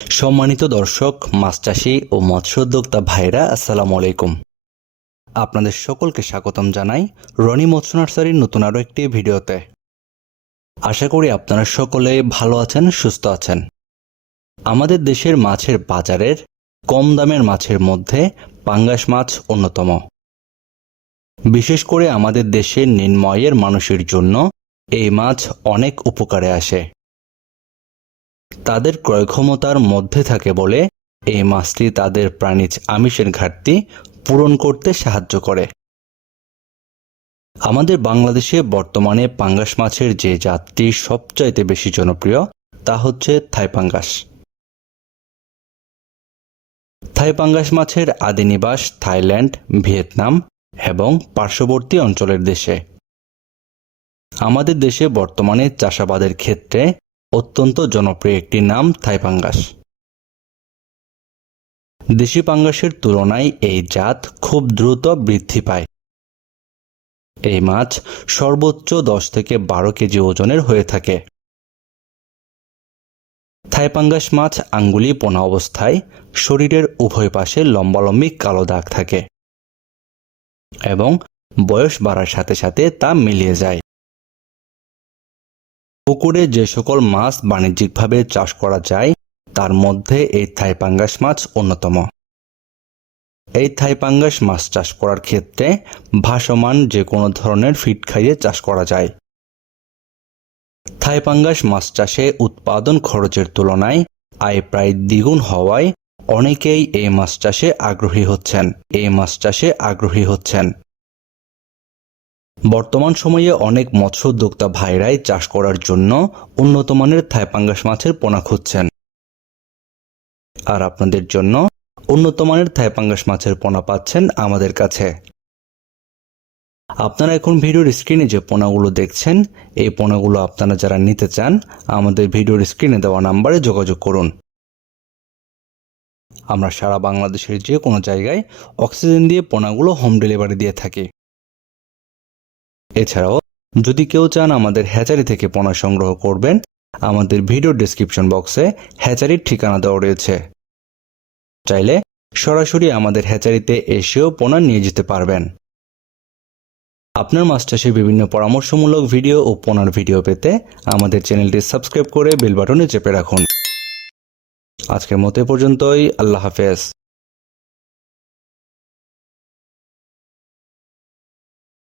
সম্মানিত দর্শক, মাছ চাষী ও মৎস্য উদ্যোক্তা ভাইরা, আসসালামু আলাইকুম। আপনাদের সকলকে স্বাগতম জানাই রনি মৎস্য নার্সারির নতুন আরও একটি ভিডিওতে। আশা করি আপনারা সকলে ভালো আছেন, সুস্থ আছেন। আমাদের দেশের মাছের বাজারের কম দামের মাছের মধ্যে পাঙ্গাস মাছ অন্যতম। বিশেষ করে আমাদের দেশের নিম্ন আয়ের মানুষের জন্য এই মাছ অনেক উপকারে আসে। তাদের ক্রয় ক্ষমতার মধ্যে থাকে বলে এই মাছটি তাদের প্রাণীজ আমিষের ঘাটতি পূরণ করতে সাহায্য করে। আমাদের বাংলাদেশে বর্তমানে পাঙ্গাস মাছের যে জাতটি সবচাইতে বেশি জনপ্রিয় তা হচ্ছে থাই পাঙ্গাস। থাই পাঙ্গাস মাছের আদি নিবাস থাইল্যান্ড, ভিয়েতনাম এবং পার্শ্ববর্তী অঞ্চলের দেশে। আমাদের দেশে বর্তমানে চাষাবাদের ক্ষেত্রে অত্যন্ত জনপ্রিয় একটি নাম থাই পাঙ্গাস। দেশি পাঙ্গাসের তুলনায় এই জাত খুব দ্রুত বৃদ্ধি পায়। এই মাছ সর্বোচ্চ 10 থেকে 12 কেজি ওজনের হয়ে থাকে। থাই পাঙ্গাস মাছ আঙ্গুলি পোনা অবস্থায় শরীরের উভয় পাশে লম্বালম্বি কালো দাগ থাকে এবং বয়স বাড়ার সাথে সাথে তা মিলিয়ে যায়। পুকুরে যে সকল মাছ বাণিজ্যিকভাবে চাষ করা যায় তার মধ্যে এই থাই পাঙ্গাস মাছ অন্যতম। এই থাই পাঙ্গাস মাছ চাষ করার ক্ষেত্রে ভাসমান যে কোনো ধরনের ফিড খাইয়ে চাষ করা যায়। থাই পাঙ্গাস মাছ চাষে উৎপাদন খরচের তুলনায় আয় প্রায় দ্বিগুণ হওয়ায় অনেকেই এই মাছ চাষে আগ্রহী হচ্ছেন। বর্তমান সময়ে অনেক মৎস্য উদ্যোক্তা ভাইরাই চাষ করার জন্য উন্নত মানের থাই পাঙ্গাস মাছের পোনা খুঁজছেন। আর আপনাদের জন্য উন্নত মানের থাই পাঙ্গাস মাছের পোনা পাচ্ছেন আমাদের কাছে। আপনারা এখন ভিডিওর স্ক্রিনে যে পোনাগুলো দেখছেন, এই পোনাগুলো আপনারা যারা নিতে চান আমাদের ভিডিওর স্ক্রিনে দেওয়া নাম্বারে যোগাযোগ করুন। আমরা সারা বাংলাদেশের যে কোনো জায়গায় অক্সিজেন দিয়ে পোনাগুলো হোম ডেলিভারি দিয়ে থাকি। এছাড়াও যদি কেউ চান আমাদের হ্যাচারি থেকে পোনা সংগ্রহ করবেন, আমাদের ভিডিও ডেসক্রিপশন বক্সে হ্যাচারির ঠিকানা দেওয়া রয়েছে। চাইলে সরাসরি আমাদের হ্যাচারিতে এসেও পোনা নিয়ে যেতে পারবেন। আপনার মাছ চাষে বিভিন্ন পরামর্শমূলক ভিডিও ও পোনার ভিডিও পেতে আমাদের চ্যানেলটি সাবস্ক্রাইব করে বেল বাটনে চেপে রাখুন। আজকের মতো এ পর্যন্তই। আল্লাহ হাফেজ।